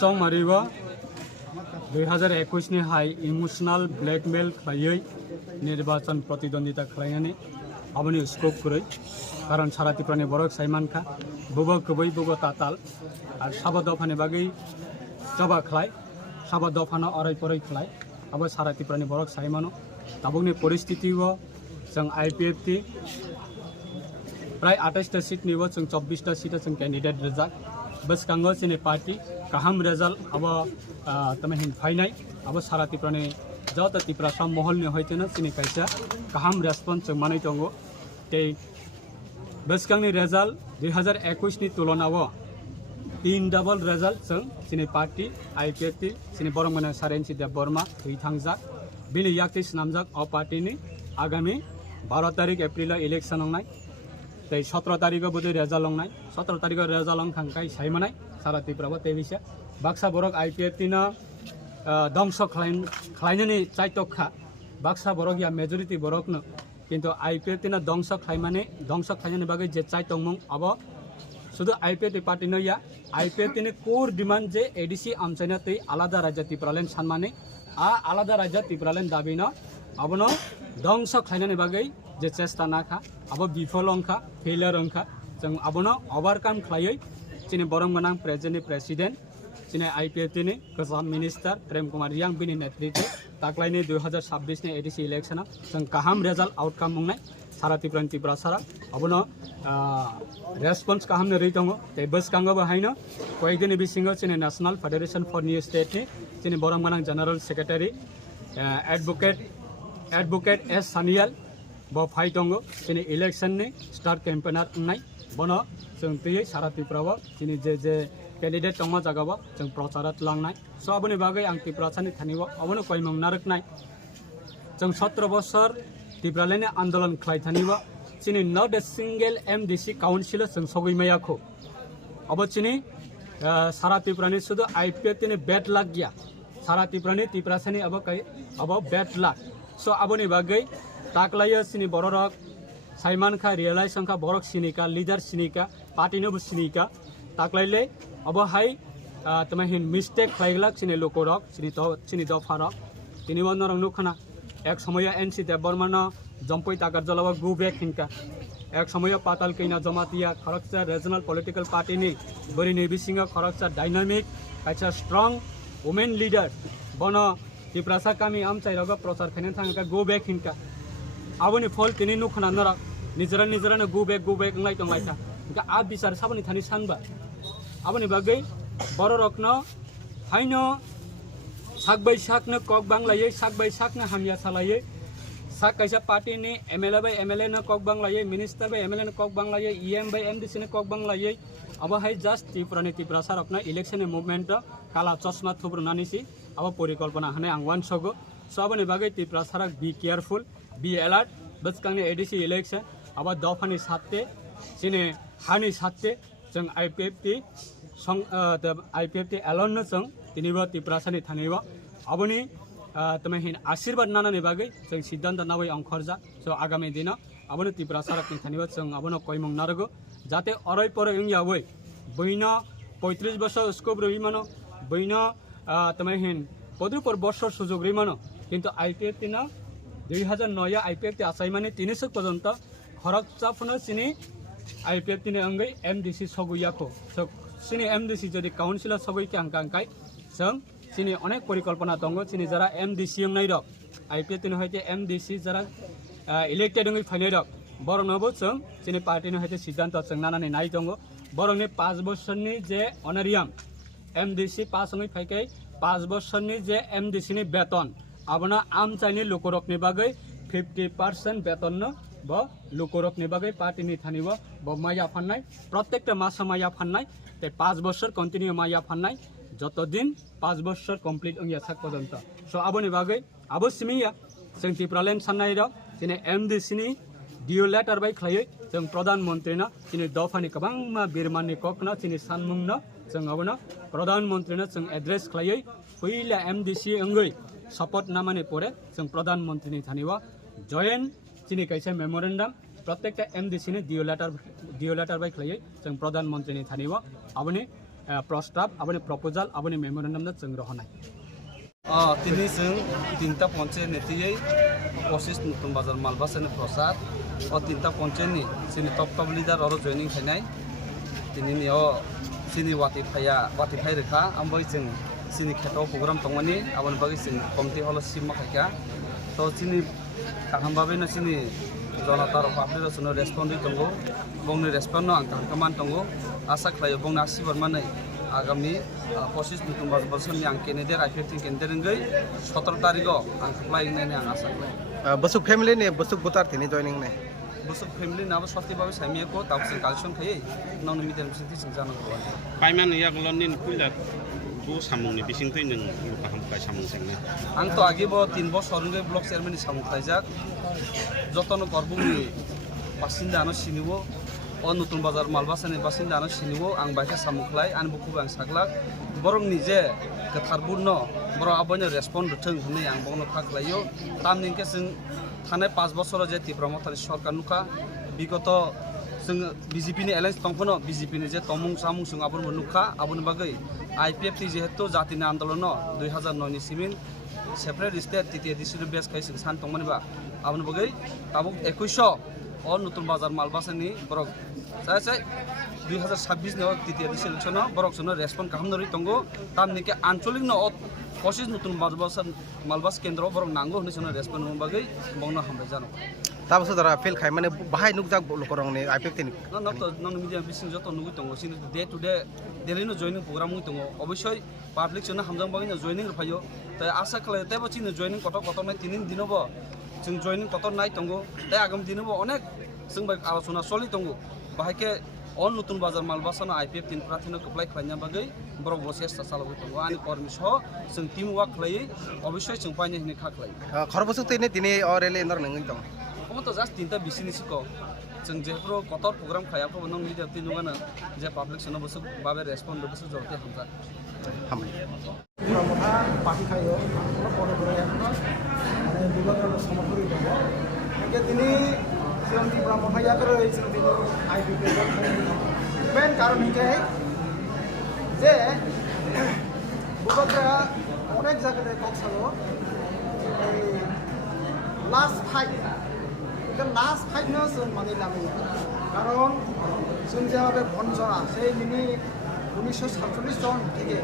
Trong mariwa 2021 ni hai emotional blackmail khlaiयै নির্বাচন প্রতিদ্বন্দ্বিতা খালাইনাनै aboni scope kurai karon sara tiprani borok saiman kha bubo kubai bubo tatal ar saba dofani bagai coba khlai saba dofano arai porai khlai abo sara tiprani borok saimano tabungni poristiti o jang IPFT prai 28 ta seat nibo jang 24 ta seat jang candidate rejak baskango sini party kaham result abo tamahin fainai abo sara tiprani jata tipra sam mohol ni hoitena sini kaisa kaham response jang manai tongo tei baskangni result 2021 ni tulonao 3 double result jang sini party IPFT sini borongmana sarensi dev borma thui thangjak bini yakti snamjak o party ni agami 12 tarik april election ongnai tei 17 tarik bodoi result ongnai 17 tarik result ongkhangkai saimanai sara tiprabo tei bisa baksa borok IPFT na dongso khlainani chaitokha baksa borok ya majority borok no কিন্তু IPFT na dongso khlainani bagai je chaitongmung abo শুধু IPFT party নয়া IPFT ni core demand je ADC amchaina tei alada rajya tipralen sanmane alada rajya tipralen dabi na abono dongso khlainani bagai je chesta nakha abo bifol ongkha failure ongkha jeng abono overcome khlaiयै chini borong manang president chini IPFT ni Kazam minister Prem Kumar Yang bini netritwe taklaini 2026 ni ADC election jeng kaham result outcome mungnai sara tipran tipra sara abono response kaham ne reitongo tei baskango bahaino koyekdini bisingo chini National Federation for New State ni chini borong manang general secretary advocate S Sanial bo phaitongo chini election ni star campaigner nai bono jeng tei sara tiprabo chini je candidate tongma jagabo jeng procharat langnai so aboni bagai ang tiprachani thanibo abono koimong naraknai jeng 17 bochor tipralene आंदोलन khlaithanibo chini not a single MDC councilor jeng sogaimayakho abo chini sara tiprani sudu IPFT ni bad luck gya sara tiprani tiprasani abo bad luck so aboni bagai taklayo chini borok saiman kha realize angkha borok sinika leader sinika party no sinika taklaile abo hai tamahin mistake khlaigla chini lokorok chini dofarok tini bonorong nukhana এক সময় NC Debbarman জম্পই তাকার জলাব go back হিনকা এক সময় পাতাল কইনা Jamatia খরকচা regional political party নি বরি নিবিসিং খরকচা dynamic কাইছা strong women leader বন টিপ্রাসা কামি আমচাই রগ প্রচার খাইना थांगा गो बैक हिनका आबोनि फल तिनि नुखना नरा निजरा गो बैक नाइ तंगाइता का आ बिचार साबनि थानि सानबा आबोनि बागै बर रकनो हाइनो sakbai sakna kok banglaye sakbai sakna hamya salaye sak kaisa party ni MLA by MLA na kok banglaye minister by MLA na kok banglaye EM by MDC na kok banglaye abo hai just tipra sarokna election movement kala chosma thubru nanisi abo porikolpona hane angwan sogo so aboni bagai tipra sarak be careful be alert baskangni ADC election abo dofani satte sine hani satte jeng IPFT alone na jeng tinibo tiprasani thanibo aboni tamahin आशीर्वाद नानानि बागै जों सिद्धान्त नाबै अंखरजा so आगामी दिन aboni tiprasarak ni thanibo जों abono koimong nargo jate orai pore ingyabai boina 35 বছর scope রইমানো boina tamahin 15 বছর সুযোগ রইমানো কিন্তু IPFT না 2009 IPFT আসাইমানে 300 পর্যন্ত খরকচাফনো চিনি IPFT ni angai MDC সগুয়াখো so sini MDC যদি কাউন্সিলর সগৈকে আঙ্কাঙ্কাই जों sini अनेक परिकल्पना दंगो sini jara MDC ngai rok IPFT ni hoite MDC jara elected ngai phainai rok borong nabo जों sini party ni hoite siddhanta जों nanani nai dongo borong ni 5 বছরনি যে honorarium MDC pass ngai phaikai 5 বছরনি যে MDC ni বেতন abona আমচাইনি লোকরকনি বাগৈ 50% বেতন ন ब लोकरकनि बागै पार्टी नि थानिबो ब माया फाननाय प्रत्येकटा मासा माया फाननाय ते 5 বছর কন্টিনিউ মাইয়া ফান্নাই যতদিন 5 বছর কমপ্লিট ওইয়া থাক পর্যন্ত সো আবনি বাগৈ আবো সিমিয়া जों टिप्रालेन सान्नाय र दिनै एमडिसिनि डिअ लेटार बाय खालायै जों प्रधानमन्त्रिनो दिनै दफानि गोबां बिरमाननि ककनो दिनै सानमुंनो जों आबोनो प्रधानमन्त्रिनो जों एड्रेस खालायै फैला एमडिसि अंगै सपोर्ट नामानि परे जों प्रधानमन्त्रिनि थानिवा जयेन दिनै कैसे मेमोरेन्डाम प्रत्येकटा एमडिसिनि डिअ लेटार बाय खालायै जों प्रधानमन्त्रिनि थानिवा आबोनि प्रस्ताव आबोनि प्रपोजाल आबोनि मेमोरेन्डामनो जों रहनाय তিনি जों তিনটা পঞ্চায়েত নেতিयै 25 নতুন বাজার মালবাসানি প্রসাদ ও তিনটা পঞ্চায়েতনি जोंनि टप लिडार और जयनिं खायनाय दिनैनि जोंनि वाटिफाय रेखा ओमफ्राय जों जोंनि खेताव प्रग्राम दंमोननि आबाद बागै जों कमिटि हल सिम माखायखा तो जोंनि काहामबाबैनो जोंनि जनता पाब्लिक जोंनो रेसपन्ड दंगौ बंनि रेसपन्ड आं काहामान दंगौ आसा खालायो बंनि आसिबार माने आगामी 25 नवम्बर बोसोरनि आं कैंडिडेट आइपिएफनि कैंडिडेट 17 तारिखआव आं खालामनायनि आं आसा खालामो बसुक फेमिलि ने बसुक बुतार थिनि जॉइनिंग ने बसुक फेमिलि नाबो सत्यबाबो सामियाको ताबसे कालेक्शन खायै नन मिडियाम सिटी जों जानांगौ पाइमान यागलनि कुइला बो सामुंनि बिसिंथै नों लुकाहामखाय सामुं सेंनो आंथ' आगेबो 3 बोसोरनि ब्लक चेयारमेननि सामुं खायजाक जतन करबुंनि बासिन्दानो सिनिबो नतुन बाजार मालबासानि बासिन्दानो सिनिबो आं बायखा सामुखलाय आं बुखुबो आं सागलाक बरंनि जे गोथारबुर्न बर आबोनो रेसपन्ड थों होननै आं बंनो खाखलायो तामनिके जों थानाय 5 बोसोराव जे तिब्रामथारि सरकार नुखा बिगत जों बिजेपिनि एलायन्स दंफोनो बिजेपिनि जे तमुं सामुं जों आबोनो नुखा आबोनो बागै आइपिएफ ति जेहेतु जातिनि आन्दोलन 2009 नि सिमिन सेपारेट स्टेट तितिया डिस्ट्रिक्ट बेस खाय जों सान दंमोनबा आबोनो बागै ताबुक 2100 और नतुन बाजार मालबासानि बरक जाय 2026 नि तितिया डिस्ट्रिक्ट बरक जोंनो रेसपन्ड खालामनो दंगौ तामनिके आन्चलिक न 25 नतुन मालबास केन्द्र बरक नांगौ होननै जोंनो रेसपन्ड बागै बंनो हामबाय जानो ताबसो दरा फेल खाय माने बाहाय नुकजाक लकरंनि आइपिएफ थिनि नन मिडिया बिसिं जत नुगै दंगौ सिन डे टु डे डेलिनो जयनिं प्रग्राम दंगौ अबश्य पाब्लिक जोंनो हामजां बागैनो जयनिं रफायो ताय आसा खालायो तायबो चिनो जयनिं कत नाय तिनिन दिनबो जों जयनिं कत नाय दंगौ ताय आगाम दिनबो अनेक जों बाय आलोचना सलि दंगौ बाहायके नतुन बाजार मालबासानो आइपिएफ तिन प्राथिनो कप्लाय खालायना बागै बरक सेस्टा सालावै दंगौ आनि कर्मी सह जों टीम वर्क खालायै अबश्य जों पाइने हिनि खाखलाय खरबसुक तिनि दिनै अरेले इन्दर नंगै दं तो जास्ट तीनटा बिसिनि सिको जों जेफ्रो कतर प्रग्राम खायाफ्रो नन मिडिया ति नुगानो जे पाब्लिक सनो बसु बाबे रेसपन्ड बसु जरते हमजा हामबाय प्रमोहा पार्टी खायो बड़ बड़ माने विभागनो समफुरि दङ के दिनै जों प्रमोहा याकर जों दिनै आइपिपि मेन कारण हिके जे बुबकरा अनेक जायगायाव कक्सालो लास्ट फाइट जों मानि लाबोयो कारण जों जेভাবে বঞ্চনা সেই মিনি 1947 জন থেকে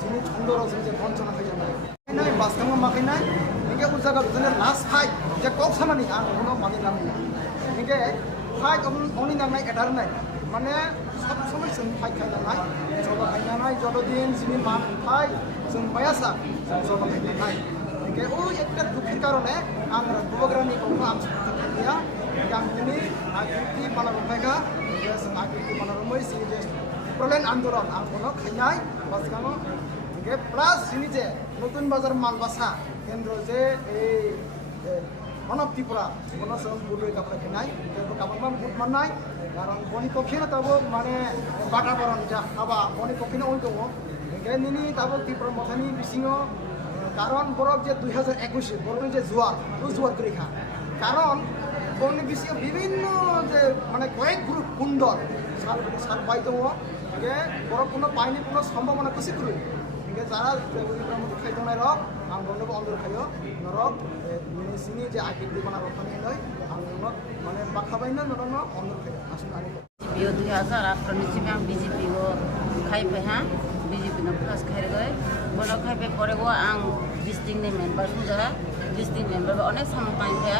যিনি ছন্দরাও जों যে বঞ্চনা খাইজাनाय নাই বাস্তবে মাখাইনাय নিকে उ জায়গা जों लास्ट फाइट যে কক সামানি আর কোনো মানি লাবोयो নিকে फाइट অনলি নামनाय এটারनाय মানে সব সময় जों फाइट খাইजानाय জবা খাইজাनाय যতদিন যিনি মান ফাই जों বায়াসা জবা খাইজাनाय निके उ একটা দুঃখের কারণে আমরা প্রোগ্রামনি কোনো আমস দিয়া yang ini aktivitas malam mereka ya aktivitas malam rumah sini je problem andolan angkono khainai bas kano ke plus sini je notun bazar malbasa kendro je ei manop tripura kono som buloi kapra khainai ke kapan gut manai karon boni kokhina tabo mane bata baron ja aba boni kokhina oi dongo ke nini tabo tripura mothani bisingo কারণ বরফ যে 2021 বরফ যে জোয়ার করে খা কারণ বন্য বিষয়ে বিভিন্ন যে মানে কয়েক গ্রুপ কুন্দর সাল পাই দङ যে বরফ কোনো পাইনি কোনো সম্ভাবনা খুশি করে যারা খাই দনাই রক আं বন্ধু অন্দর খাইও নরক মিনিসিনি যে আইপিপি বানা রখানি লয় আं মানে বাখাবাইনা নরনো অন্দর খাইও আসুন আনি यो 2018 नि सिम बीजेपी को खाइ पे हां बीजेपी न प्लस खाइ गए बनो खाइ पे परे गो आं डिस्ट्रिक्ट नि मेंबर सुजरा डिस्ट्रिक्ट मेंबर अनेक साम पाइ पे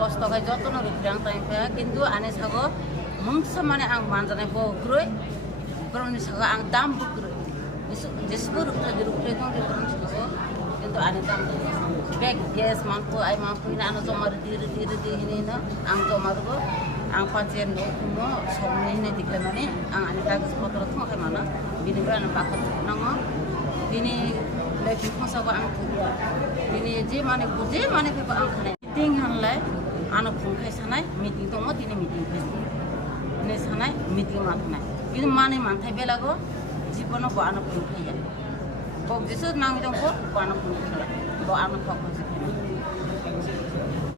कष्ट खाइ जतन रुप्रां पाइ पे किन्तु आने सागो मुंस माने आं मानजानाय बो ग्रोय बरनि सागो आं दाम बुग्रो जेसबो रुप्रा दं बरनि सागो কিন্তু আনি দাম বেগ গ্যাস মাংস আই মাংস হিনা আনো জমা রেডি হিনা आं जमा रगो आं पांचेन नो सबने हिना दिखले माने आं आनि कागज पत्र थमाखै मानो बिनिफ्राय आं बाखत नाङो बिनि लेखि फसाबो आं थुया बिनि जे माने फैबो आं खानाय मिटिं हानलाय आनो खुंखाय सानाय मिटिं दङ दिनै मिटिं फैसि ने सानाय मिटिं माथनाय बिनि माने मानथाय बेलागो जीवन बो आनो खुंखाया बक जेसो नाङि दङ बो आनो खुंखाया बो आनो फकस